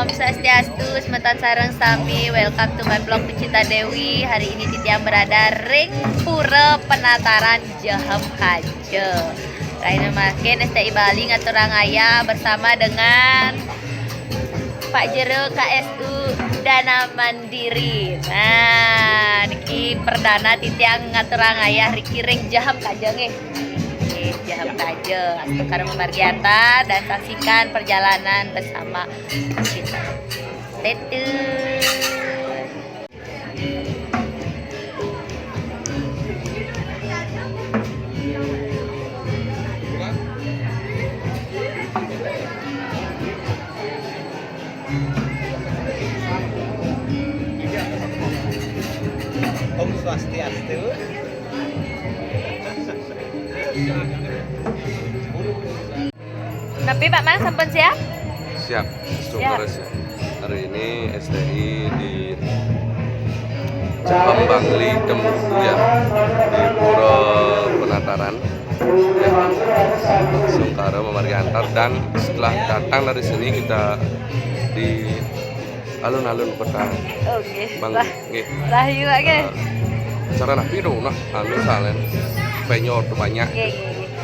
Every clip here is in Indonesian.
Om Swastiastu, semeton sareng sami. Welcome to my blog Pecinta Dewi. Hari ini Titiang berada ring Pura Penataran Jahem Kaje. Raina makin STI Bali ngaturang aya bersama dengan Pak Jero KSU Dana Mandiri. Nah, niki perdana Titiang ngaturang aya Riki ring Jahem Kaje nggih. Jahem Kaje, karena memargiata dan saksikan perjalanan bersama kita. Stay tune. Om Swastiastu. Tapi Pak Man sampun siap? Siap, Siap. Hari ini STI di Jahem Bangli kemudian di Pura Penataran ya, Sungkara memargiantar, dan setelah datang dari sini kita di alun-alun kota Oke. Bangli. Nggih. Rahayu oke. Cara nah pido nah anu salen penyor banyak. Oke.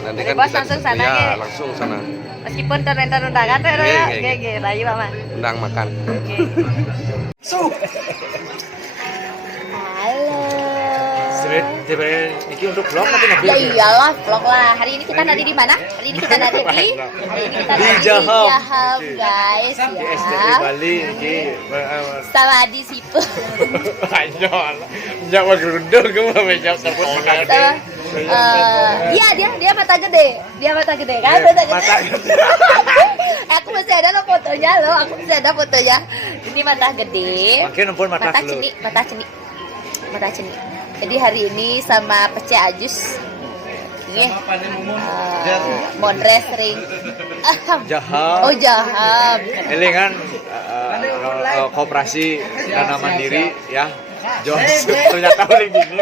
Nanti Jadi kan bos kita langsung sana ya, ke. langsung sana Meskipun ternyata undangan tuh ya. Oke, Oke, rahayu Pak Man. undang makan. Oke. Halo. Ini untuk vlog tapi nabi. Ya iyalah, vlog lah. Hari ini kita nanti di mana? Hari ini kita nanti di Jahem. Jahem, guys. Di STI Ya. Bali iki Sama di Sipu. anyol. Jawa gerundul gue mau menjawab sebut Sama dia mata gede. Dia mata gede kan? Mata gede. Aku masih ada loh fotonya loh. Aku masih ada fotonya. Ini mata gede. Makin ampun mata ceni, mata ceni. Jadi hari ini sama Pece Ajus. Iya. Mondres ring. Jahem. Oh, Jahem. Ini kan koperasi Dana Mandiri ya. Jos ternyata paling gini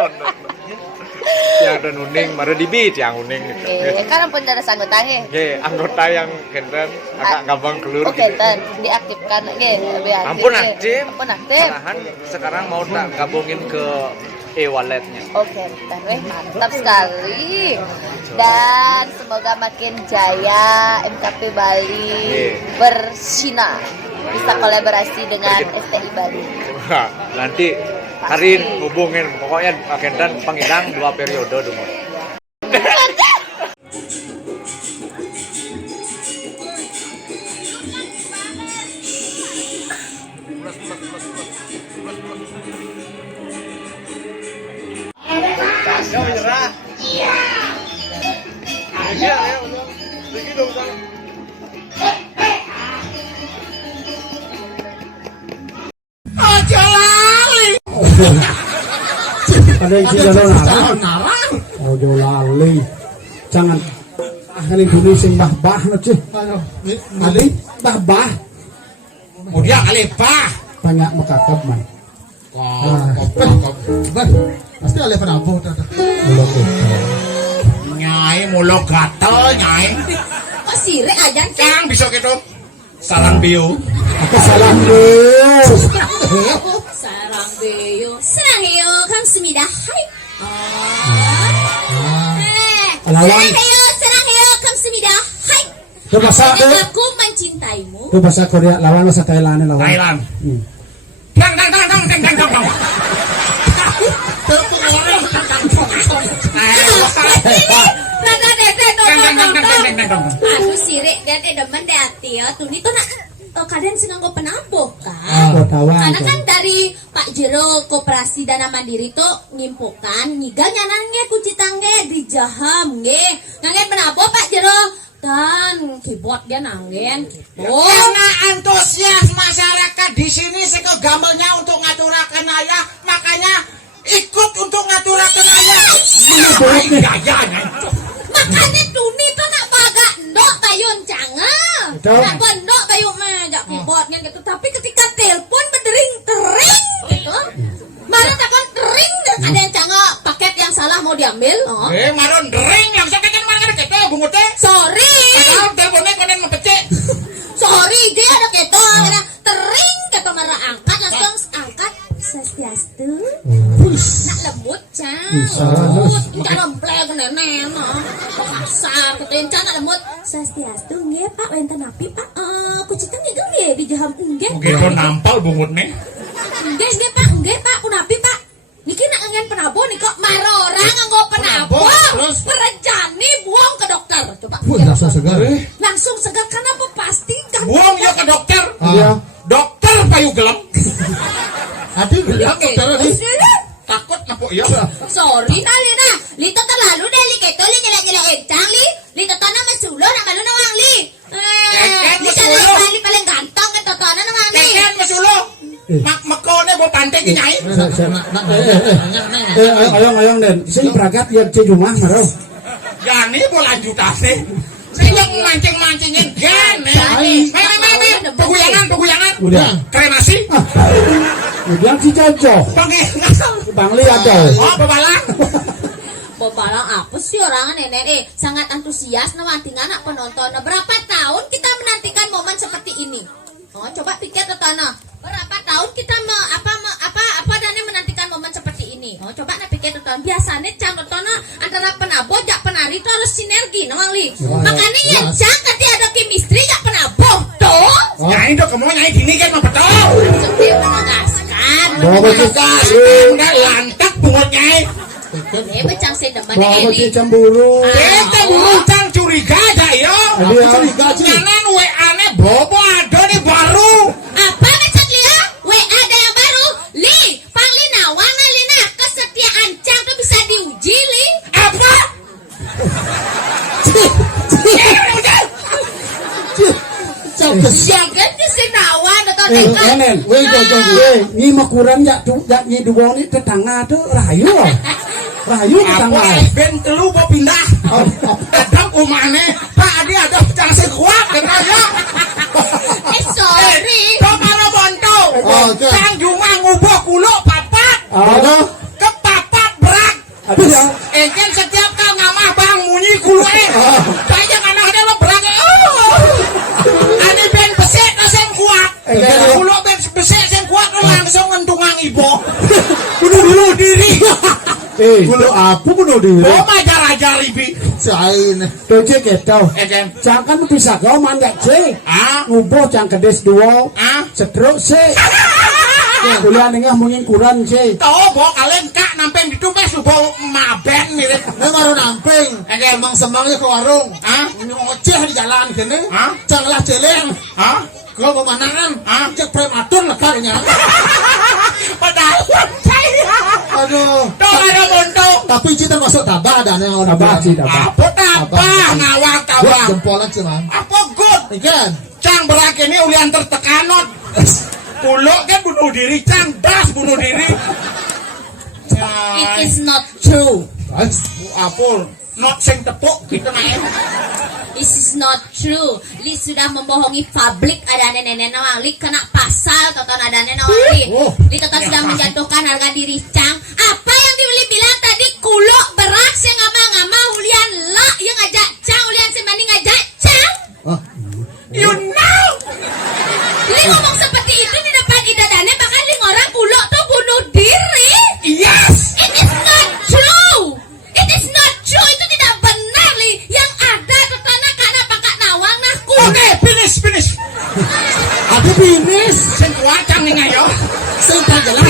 yang ada nuning, mari dibit yang uning gitu. Kan ampun ada anggotanya. Anggota yang kenten agak gampang keluar. Oh, kenten diaktifkan Ampun aktif. Ampun aktif. Malahan sekarang mau tak gabungin ke e-walletnya. Oke, mantap sekali. Dan semoga makin jaya MKP Bali bersinar, bisa kolaborasi dengan STI Bali. Wah, nanti Karin hubungin, pokoknya agendan panggilan 2 periode dulu. Iya. Ada isi dalam narang. Ojo lali. Jangan akan ibu sing bah-bah aja. Ali bah-bah. Udah kali bah. Banyak mekakap man. Pasti oleh Prabu. Nyai mulo gatel nyai. Kok sirek aja Jangan bisa gitu. Salam biu. Apa salam deh. sarang beyo. Serang yo kamsahamnida. Hai. Alawan. Serang yo kamsahamnida. Hai. Itu bahasa Aku mencintaimu. itu bahasa Korea, lawan bahasa Thailand lawan. Thailand. Hmm. Dang dang dang dang dang dang dang. Tepung orang dang dang dang. Aku sirik dan edaman de ati ya. Tuh itu nak kadang sih nganggo penampuh kan. Karena kan dari Pak Jero Koperasi Dana Mandiri tuh ngimpukan nyigal nyanangnya kunci tangge di Jahem nggih. Nangen penampuh Pak Jero dan keyboard dia nangen. Oh, Karena antusias masyarakat di sini seko gamelnya untuk ngaturaken ayah, makanya ikut untuk ngaturaken ayah. Gayanya. makanya Tuni tuh nak baga ndok bayun cangal. Betul. Nak bendok bayun majak keyboardnya gitu. Tapi ketika telepon berdering tering gitu. Mana takon tering ada yang cangal paket yang salah mau diambil. Oh. Maron dering yang sakit kan makan kita bungut teh. Sorry. Kalau teleponnya konen ngepecek. Sorry dia ada gitu. Tering Swastiastu. Nak lembut cang. Bisa. Lembut, enggak lemplek nenek mah. Kasar ketin cang nak lembut. Swastiastu nggih Pak, wonten api Pak? Kucing nggih di jaham nggih. Oke, kok nampal bungutnya. Nggih Pak, kunapi Pak? Niki nak ngen penabo nih kok marora nganggo penabo. Terus? Perejani buang ke dokter. Coba. Wah, rasa segar. Langsung segar karena apa pasti kan. Buang ya ke dokter. Iya. Dokter payu gelem. Adi bilang Oke. dokter adi. Takut napok ya. Sorry na Lina. Lito terlalu deh li keto li nyelak-nyelak encang li. Lito tana masulo nak malu nawang li. Keken Li masulo. kana li paling ganteng ke totona nawang li. Keken masulo. Mak mekone bo pantai ki nyai. Ayong Den. Sing berangkat ya di rumah marau. Gani bo lanjutase. Saya mancing-mancingin gane. Peguyangan. Udah. Kremasi. Udah si Jojo. Bang Li ada. Oh, bebalang. Pembalang apa sih orang nenek sangat antusias nantikan anak penonton. Berapa tahun kita menantikan momen seperti ini? Oh, coba pikir Totona. Berapa tahun kita apa dan menantikan momen seperti ini? Oh, coba nak pikir Totona. Biasanya cang Totona antara penabo jak penari itu harus sinergi, Nawang Li. Makanya ya cang ketika ada chemistry jak penabo tuh. Nyai dok, kamu nyai gini kan apa tau? Jadi menegaskan. Udah lantak bungut nyai. Becang sedemen Bawa ini. cemburu. Kita buru cang curiga aja yo. Aku curiga sih. Nyanen WA-nya bobo ada nih baru. Apa macam Lia? WA ada yang baru. Li, Panglina, Wana Lina, kesetiaan Cang tuh bisa diuji, Li. Apa? Jangan di Sinawan atau Teka. Enen, Jojo ni makuran ya ni dua ni tetangga tu rahayu. Rahayu tetangga. Apa ben lu mau pindah? Ada umane. Pak Adi ada cang sekuat dan aja. Sorry. Pamaro bonto. Cang cuma ngubah kulo papat. Ada. Ke papat berat. Ada ya. Eken setiap kau ngamah bang munyi kulo Kaya anaknya lo berat. Ane ben besek sen kuat. Kulo ben besek sen kuat langsung ngentungang ibu. Bunuh diri. Kulo apa bunuh diri? Bawa majar-ajar ibi. Sain. Doje keto. Eken. Jangan bisa kau mandak C. Ah. Ngubuh cang kedes dua. Ah. Sedruk C. Kuliah nengah mungkin kurang C. Tahu bawa kalian kak nampeng di tumpes lu bawa maben mirip. Ini baru namping. Semang-semangnya ke warung. Ah. Ngoceh di jalan gini. Ah. Janganlah celeng. Ah. Kalau pemandangan. Ah. Cek prematur lekarnya. Padahal saya. Aduh. Tuh ada bondo. Tapi cita masuk tabah dan yang orang tabah sih tabah. Apa tabah ngawak tabah. Jempolan cuman. Apa good? Ikan. Cang berak ini ulian tertekanot. Pulo kan bunuh diri, cang das bunuh diri. It is not true. Apul, not sing tepuk gitu naik. This is not true. Li sudah membohongi publik ada nenek Nawang Li kena pasal tonton ada Nawang Li. Li tonton sudah menjatuhkan harga diri Cang. Apa yang Li bilang tadi kulo berak saya ngama-ngama ulian la yang ngajak Cang ulian sebanding ngajak Cang. You know. Li ngomong seperti itu di depan Ida Dane bahkan li orang kulo tuh bunuh diri. Yes. It is not true. It is not true. Itu tidak benar li. Yang ada tetana karena pakai nawang nah kulo. Oke, finish. Ada finish. Sing kuat cang nih ngayo. Saya jelas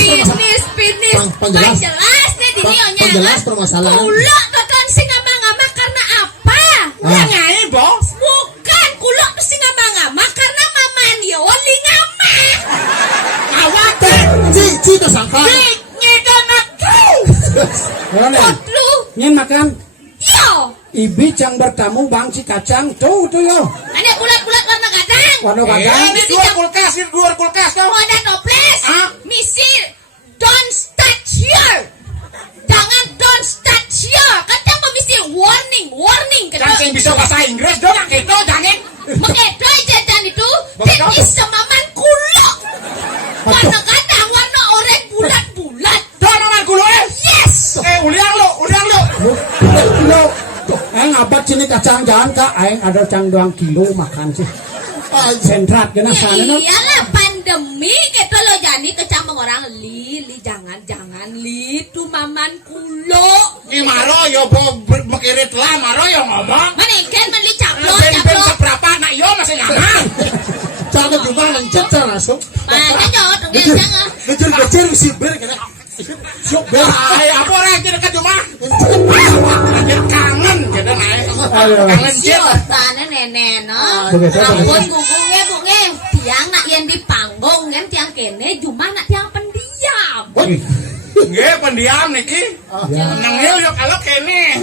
Finish. Panjelas nih di nyonya. Panjelas permasalahan. Kulo tekan sing ngama-ngama karena apa? Yang nyai bos. Bukan kulo tuh sing ngama-ngama karena mama Nioli ngama. Awak Cita sangka. nyeda nak true. Lu Nyen makan. yo. Ibi cang bertamu bang si kacang tuh yo. Ada bulat-bulat warna gadang. Warna kacang. Ini dua kulkas dong. Mau ada toples. Ah. Misi don't touch here. Jangan don't touch here. Kan cang misi warning. Cang sing bisa bahasa Inggris dong yang itu jangan. Mengedo jajan itu Betul. tipis semaman kulo. Warna gadang, warna oranye bulat-bulat. Don aman kulo Yes. uliang lo. Kilo. Aing abad sini kacang jangan kak. Aing ada cang doang kilo makan sih. Sentrat kena Ya sana. iyalah pandemi gitu loh jadi kecambang orang li jangan Jangan litu maman kulo. Ki maro yo mekirit lah maro yo ngomong. Manikan meli caplok Ben seberapa nak yo masih nyaman. Jangan cuma mencet langsung. Mana yo tunggu jangan. Kecil si ber kena. Sok ber. Ai apa orang ki dekat rumah? Anjir kangen gitu naik. Kangen Si jit. otane nenek no. Ampun gugungnya bunge. Tiang nak yang di panggung kan tiang kene cuma nak tiang pendiam. Nggih pendiam niki. Nang yo kalau kene.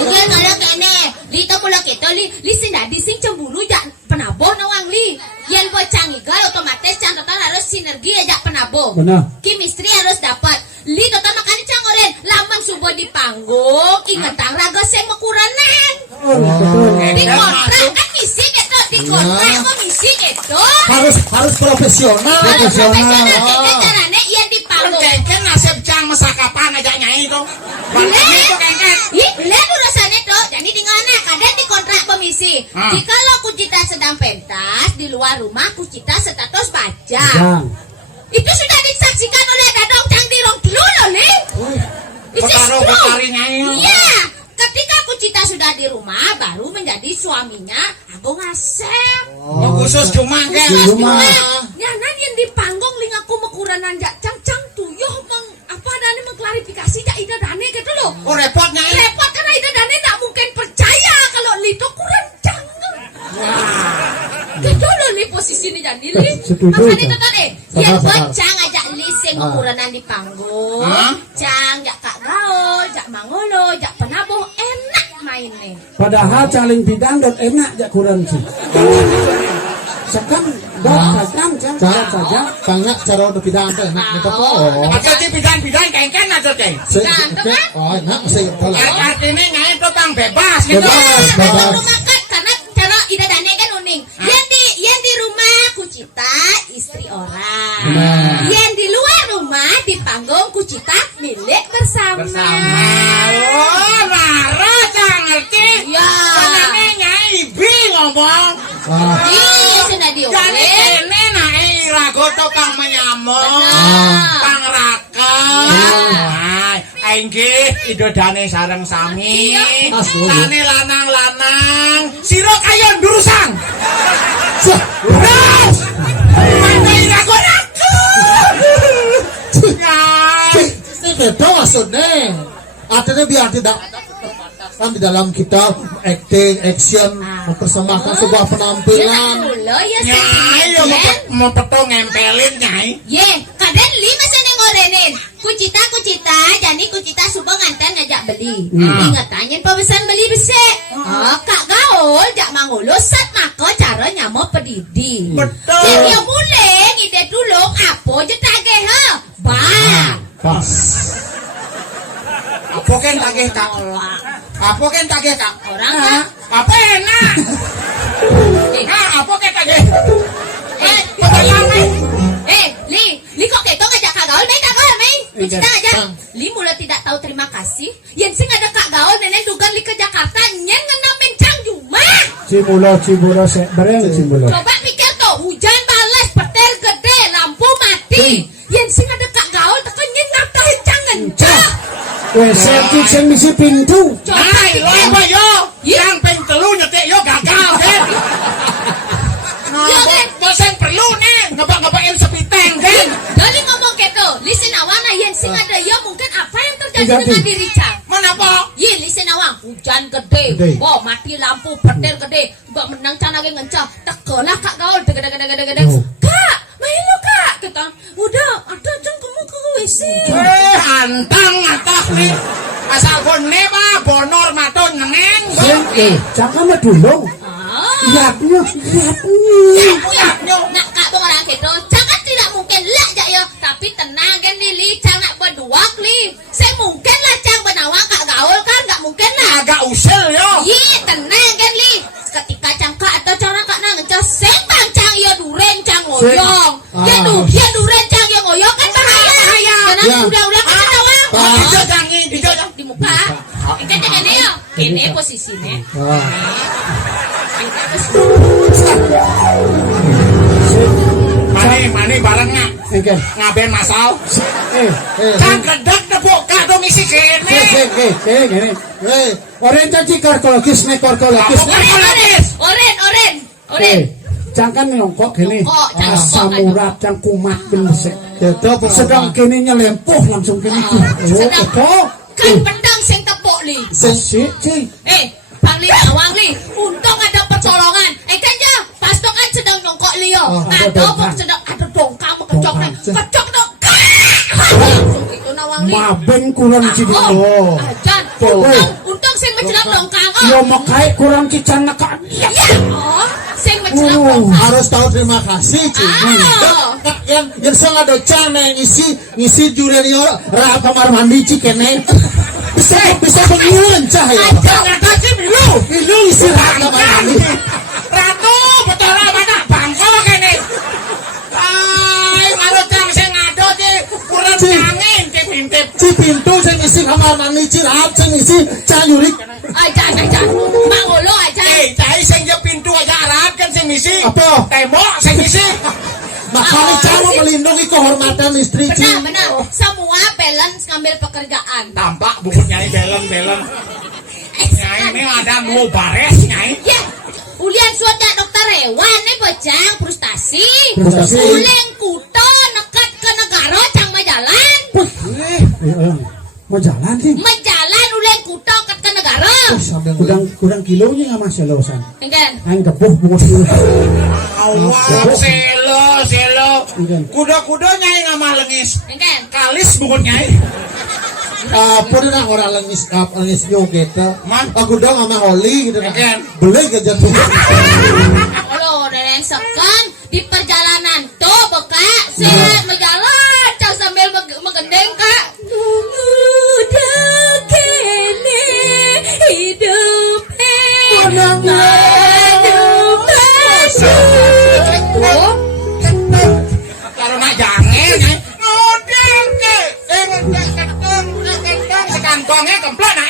Bunge kalau kene. Li to mula kita li sindadi sing cemburu jak penabo nawang li. Yen bocang igal otomatis can total harus sinergi aja penabo. Benar. Chemistry harus dapat. Li total makanya cangoren lamun subuh di panggung ingetang raga sing mekuranan. Di kontrak kan misi gitu, di kontrak kok misi gitu. Harus profesional. Kalau profesional kayaknya caranya iya di panggung. Kengken nasib jang mesakapan aja nyai itu. Wanita itu kengken. Ih, lihat urusannya tuh. Jadi di mana? Kadang di kontrak komisi. Jika lo kucita sedang pentas di luar rumah, kucita status baca. Itu sudah disaksikan oleh Dadong Cang Dirong dulu loh, Li. Itu Betari nyai. Iya. Ketika kucita sudah di rumah, baru menjadi suaminya Agung Asep. Khusus cuma kan. Nyanan yang di panggung ling aku mekuranan jak cang tuyuh mang apa dane mengklarifikasi jak Ida Dane gitu loh. Oh repot nyai. Repot karena Ida Dane tak mungkin percaya kalau Lito kurang cang. Gitu loh li posisi ini jadi li. Makanya itu tadi. Yang bocang ajak li sing mekuranan di panggung. Cang jak kak gaul, jak mangolo, jak penabuh enak mainnya. Padahal caling bidang dan enak jak kurang sih. Sekarang kan cara saja banyak cara untuk bidang teh enak gitu oh. Aja di bidang-bidang kengken aja teh. Oh enak sih kalau. Artinya nyai itu tang bebas gitu. Bebas. Rumah kan karena cara Ida Dane kan uning. Yang di rumah kucita istri orang. Yang di luar rumah di panggung kucita milik bersama. Oh, Lara jangan ngerti. Ya. Panjangnya nyai bi ngomong. Iya sudah Jadi diomelin. ini naik rago tukang menyamuk, kang rakel. Ainggi Ido Dane sareng sami. Sane lanang-lanang, sira kayon durusang. Terus. Mantai rago-rago. Ini beda maksudnya. Artinya biar tidak kan di dalam kita acting, action, mempersembahkan sebuah penampilan. Ya Nyai mau petong ngempelin nyai. Ye, kadang lima sana ngorenin. Kucita, jadi kucita subang nganten ngajak beli. Ingat tanyain pemesan beli bese. Kak gaul, jak mangulu sat mako cara nyamo pedidi. Betul. Yang mulai ide dulu apa je tage ha. Bang. Pas. Apa kan tagih kak? Apa kan tagih kak? Orang kan? Apa enak? Apa kan tagih? Pengalaman. Li kok keto ngajak kak gaul, Mei tak gaul, Mei. Kucita ngajak. Li mulai tidak tahu terima kasih. Yang sing ada kak gaul, nenek dugan li ke Jakarta, nyen ngenamin cang juma. Cibulo sek bereng cibulo. Coba pikir tuh, hujan balas, petir gede, lampu mati. Yang sing ada kak gaul, tekan nyen naftahin cang ngencah. Servis yang misi pintu. Hai, lo apa yo? Yang peng telu nyetik yo gagal kan? Bosan perlu nih ngebak-ngebakin sepiteng kan? Dari ngomong gitu, listen awana yang sing ada ya mungkin apa yang terjadi dengan diri cang. Mana po? Ye, listen awang, hujan gede, oh mati lampu, petir gede, gak menang cang lagi ngencah, tekelah kak gaul, deg-deg. Kak, main lo kak, kita udah ada cang kamu ke WC. Antang atas nih. Asal gone mah bonor maton neng. Jangan mah dulu. Lihatnya. Nak kak bong orang gitu, jangan tidak mungkin lah jak ya, tapi tenang kan Lili, cang nak berdua kli. Saya mungkin lah cang benawang kak gaul kan, gak mungkin lah. Agak usil yo. Ye, tenang kan Li. Ketika cang kak atau cara kak nang ngecas sembang cang ya duren cang ngoyong. Ya duren cang ya ngoyong kan bahaya. Karena udah kan awang. Dijo jang. Di muka. Kan jangan ya. Kene posisinya. Mani barengnya. Oke. ngaben masal. Eh. Kan gedek nepuk kado misi kene. Gini. Oren tadi korkologis nih korkologis. Oren. Jangan nyongkok gini. Nyongkok, jangan Asam nyongkok. urat yang kumat bener. Sedang kini nyelempuh langsung kini. sedang. Kan pedang sing tepuk li. Sik. Bang Li, awang Li, untung ada pertolongan. Kan ya, pastor kan sedang nyongkok Leo. ada Ada dongkang. sedang ada dongkang kecok nih. Dongkang. Kecok dong. Langsung itu nawang Li. Maben kurang sih Oh, dia. ajan. Untung sing menjelang dongkang. Yo makai kurang kican nak. Ya. Oh, sing menjelang dongkang. Harus tahu terima kasih Ci. Yang sangat ada cana yang ngisi junior kamar mandi Ci kene. Bisa pengiran cah ya. Ternyata sih milu. Itu isi kamar mandi. Ratu betul mana bangko kene. Ay, kalau cang sing ngado sih kurang angin ke pintip. Ci pintu sing isi kamar mandi Ci rap sing isi cah yurik. Ajan. Mangolo ajan. Cai sing je pintu aja Arab kan sing misi. Apa? Tembok sing misi. Makanya cara melindungi kehormatan istri Ci. Benar. Semua balance ngambil pekerjaan. Tampak buku nyai belon. Nyai ini ada mau bares nyai. Ya, ulian sudah dokter hewan nih bocang frustasi. Frustasi. Uleng kuto nekat ke negara cang majalan. Mau jalan sih. Majalan uleng kuto nekat ke negara. Kurang kilonya nggak mas losan. Enggak. Aing gebuh bungkus dulu. Awak selo. Enggak. Kuda-kuda nyai ngama lengis. Enggak. Kalis buku nyai. Apa dah orang lengis joget. Man. Aku dah sama Oli gitu. Enggak. Beli ke jatuh. Halo, dan sekan di perjalanan tuh beka sehat berjalan cang sambil menggendeng kak. Udah kene hidup Kalau nak jangan nyai. Ngodeng ke. Ketong sekantongnya kemplak nah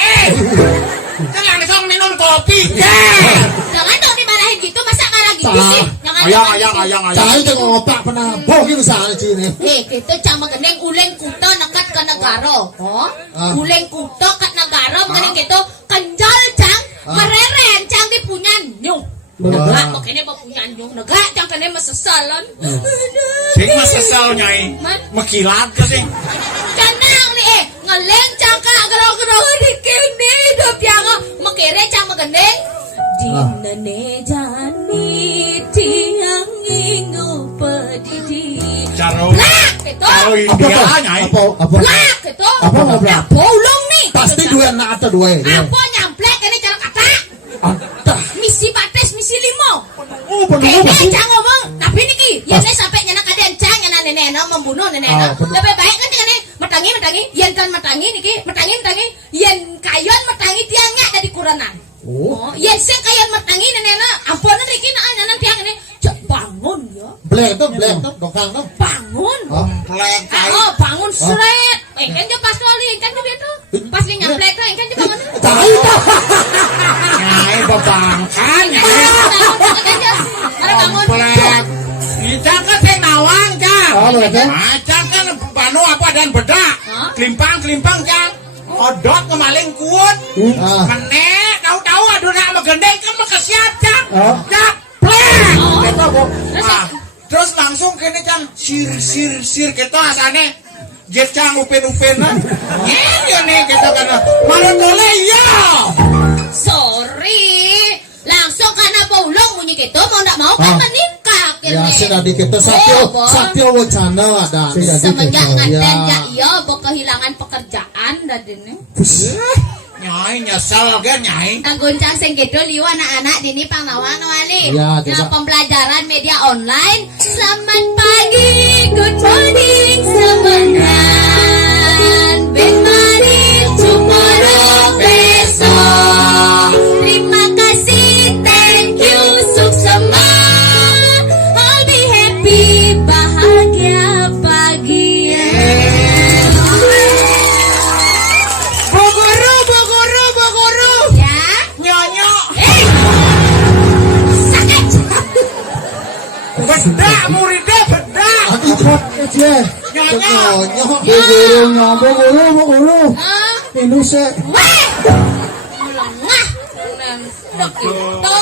Kan langsung minum kopi. Jangan dong dimarahin gitu, masa marah gitu sih? Jangan. Ayang. Cai tengok ngopak pernah bohong misalnya Ci ini. Gitu cang mengeneng uleng kuto nekat ke negara. Oh, uleng kuto ke negara mengeneng gitu kenjal cang mereren cang dipunya nyung. Negak makanya punya nyung negak cang kene mesesalan. Sing masesal nyai. Mekilat ke sing. Canang nih ngeleng cang ka gero-gero dikene hidup yang mekere cang mengeneng. Dinane jani tiang ingo pedidi. Caro. Lah, gitu. Caro India nyai. Apa? Lah, gitu. Apa ngobrol? Apa ulung nih? Pasti dua anak atau dua. Apa nyamplek ini cara kata? Entah. Misi bates, misi limo. Oh benar Kayaknya pasti. cang ngomong, tapi niki, ya nih sampai nyenak ada yang cang, nyenak nenek membunuh nenek. Lebih baik kan jangan metangi, yen kan metangi niki, metangi, yen kayon metangi tiangnya dari kuranan. Oh, yen sing kayon metangi nenek, ampun niki nyenak tiang ini, bangun ya. Black tuh dokang tuh. Bangun. Plek kai. Oh, bangun seret. Kan je pas wali, kan je beto. Pas li nyamplek kan je bangun. Tahu tak? Nyai bebangkan nyai. Ada bangun. Plek. Kita kan sing nawang cang. Oh, betul. Cang kan panu apa dan bedak. Kelimpang cang. Odot kemaling kuat. Menek tahu-tahu aduh nak megendeng kan makasiat cang. Cak plek. Gitu bu. Terus langsung kene cang sir kita asane. Jet cang upen-upen kan. Iya nih kita kan. Mana boleh ya. Sorry. Langsung karena paulong bunyi gitu mau ndak mau kan menikah Ya kene. sudah kita Satyo Wacana ada. Semenjak Ya. ngaten ya iya kehilangan pekerjaan dadene. Nyai nyesel kan nyai. Goncang sing gitu liu anak-anak dini panglawang wali. Ya, Nah, coba. pembelajaran media online. Selamat pagi, good morning semangat. Good morning tomorrow besok. Terima kasih, thank you, suksema. I'll be happy, bahagia pagi. Bu guru. Ya. Nyonyo. Sakit. Bedak muridnya Pot aja. Nyonyo. Guru nyobong ulu. Ini se. Weh! Lengah. Begitu.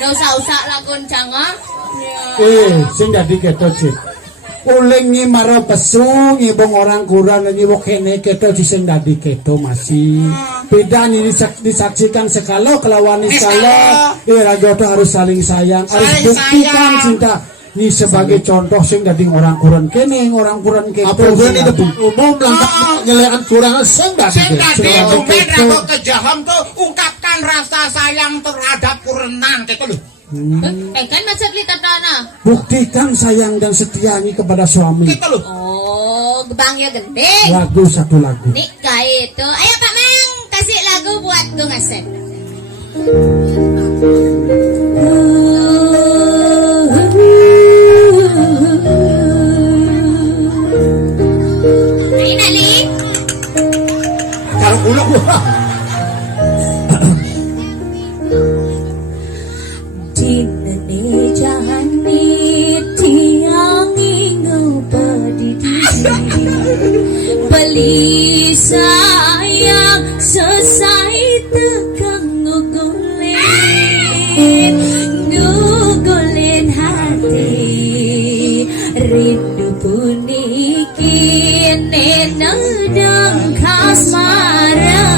Gak usah lah goncang ah. Sing dadi keto cik. Uling maro pesu ngibong orang kurang nyiwok kene keto sing dadi keto masih. Beda ini disaksikan sekalo kelawan sekalo. Rajoto harus saling sayang, harus buktikan cinta. Ini sebagai contoh sing dadi orang kurang kene, orang kurang keto. Apa gue ini umum langkah nyelekan kurang sing dadi keto. Kejaham tuh ungkapkan rasa sayang terhadap kurenan keto loh. Kan macet li tatana. Buktikan sayang dan setianya kepada suami. Kita loh. Oh, gebangnya gendeng. Lagu satu lagu. Nikah itu. Ayo Pak Mang, kasih lagu buat gue ngasih. Ayo Nali. Kalau ulang Dinane jahani tiangi ngobadi diri beli sayang selesai tegang ngugulin hati rindu puniki nenadang kasmara.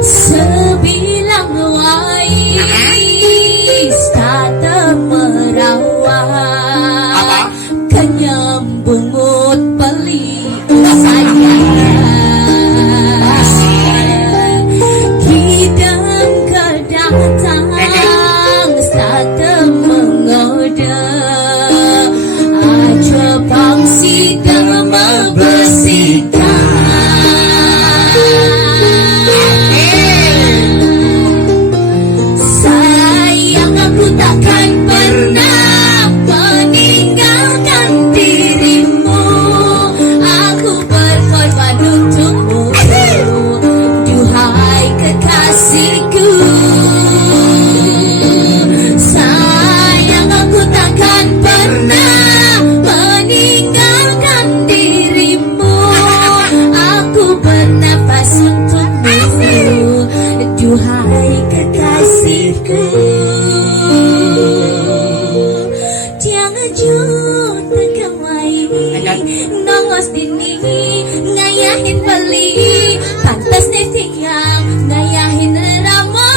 Sebilang wais kata merawat kenyambungut pelik sayang hidang kedatang sata mengoda aja pangsi dama bersikat. Sayang aku takkan pernah meninggalkan dirimu. Aku berkorban untukmu, duhai kekasihku. Sayang aku takkan pernah meninggalkan dirimu. Aku bernafas untukmu, duhai kekasihku. Jangan jut kemai nongos dini ngayahin beli pantas tiang ngayahin rama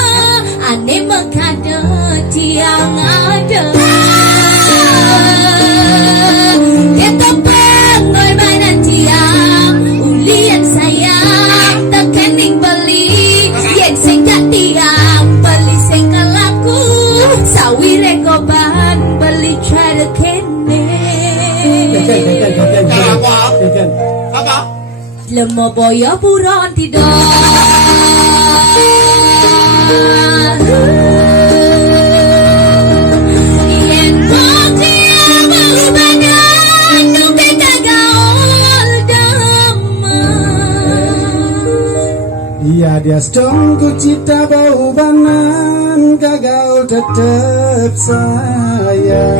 ane mengkada tiang ada kita pengorbanan tiang ulian sayang tekening beli yen sing gak tiang beli sing kalaku sawi rekoban beli cara kene Apa? Lemo boyo buron tidak yen poti mau badan nuke kagaul damai. Iya dia stongku cita bau banan gagal tetep sayang.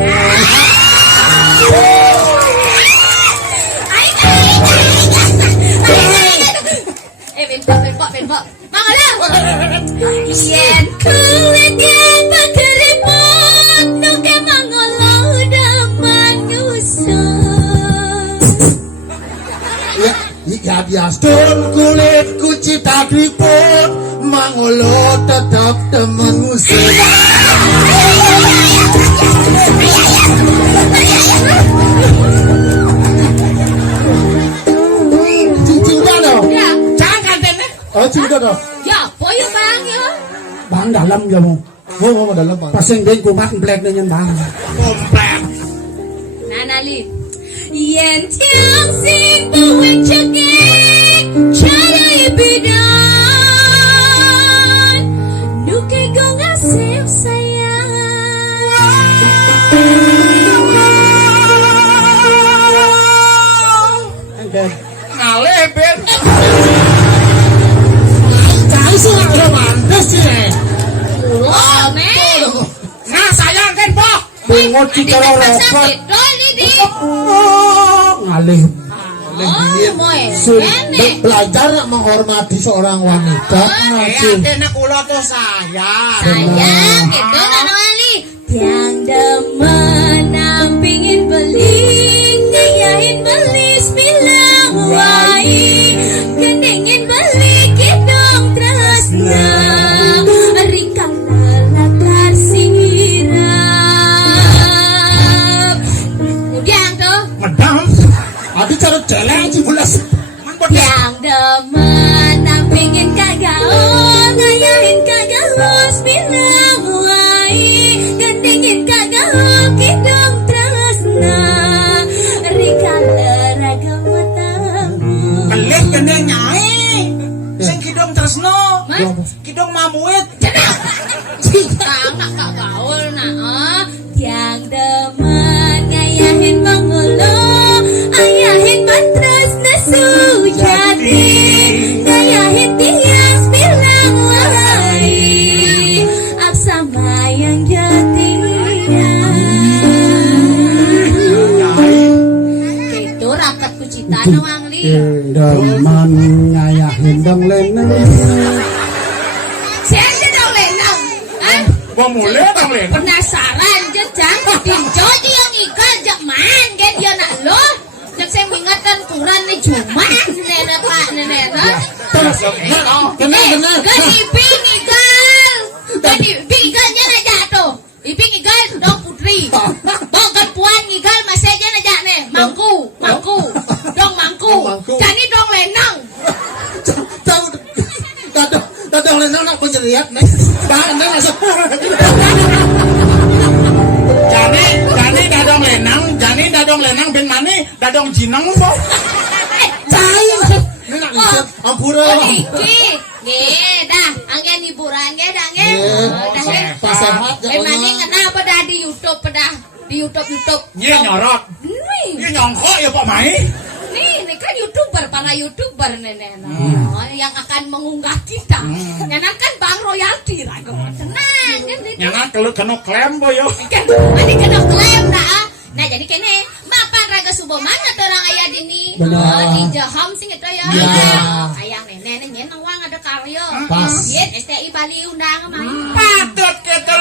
Benpok. Mangolah. Yen kuwet yen berkeriput nuke mangolah daman nyusun. Iya dia stong kulitku cita keriput mangolo tetap temen musuh. Cinta dong. Ya, Jangan deh. Oh cinta dong. ya, boyo bang ya. Bang dalam ya mau. Oh dalam bang. Pasang den kumat black dengan bang. Komplek. Nanali. Yen tiang sing buwek cekik cara ibidan nuke go ngasih sayang. Ngaleben. Cai sih romantis sih. Oh, Nek. Nah, sayang kan, Pak. Bungot si Adik kalau masa repot. gitu ini di. Ngalih. Oh, moe. Sun, Nenek. belajar menghormati seorang wanita. Sun. Anak kula tuh sayang. Sayang, gitu Nana Wali. Tiang demen nampingin beli, ngayahin beli, bilang wai, gendengin beli, kidong tresna, rika lalakar sirap. Udah tuh. Medam. Adi cara celeng sih bulas. Yang demen nampingin kagaon, ngayahin kagaos, bilang wai, gendengin kagaon, kidong tresna, rika leragam matamu. Kelih kene nyai. Sing kidong tresno. Mas? Kidong mamuit. Anak kak gaul nah. Yang demen ngayahin mengulo, ayahin matras nasujati, ngayahin tias bilang wahai, aksama yang jatinya. Itu rakat kucita nawang li. Deman ngayahin dong leneng. Siapa dong lenang? Hah? Gua mulai dong len. Penasaran jejang tinjo yang ikan jak man get dia nak lo jak saya mengingatkan Quran ni cuma nenek pak nenek Benar. kan iping ikan kan iping ikannya nak jatuh iping ikan dong putri bongkan puan ikan masih aja nak jak ne mangku dong mangku jadi dong lenang Dadang leneng nak penjeriat nih. Bahan dah masuk. Jani dadong lenang ben mani dadong jineng po. Cair. Ini nak isep ampura. iki dah angin hiburan dah Pas sehat ya. Emangnya kenapa dah di YouTube YouTube. Nye nyorot. Nye nyongkok ya Pak Mai. Nih kan YouTuber, para YouTuber nenek. Yang akan mengunggah kita. Nyanan kan bang royalti lah. Tenang kan itu. Nyangan kena klaim boyo. Kan ada kena klaim dah. Nah jadi kene mapan raga subuh mana tuh orang ayah dini. Benar. Di Jaham sing itu ya. Iya. Ayang nenek nyen wang ada karya. Pas. Yes, STI Bali undang main. Patut kita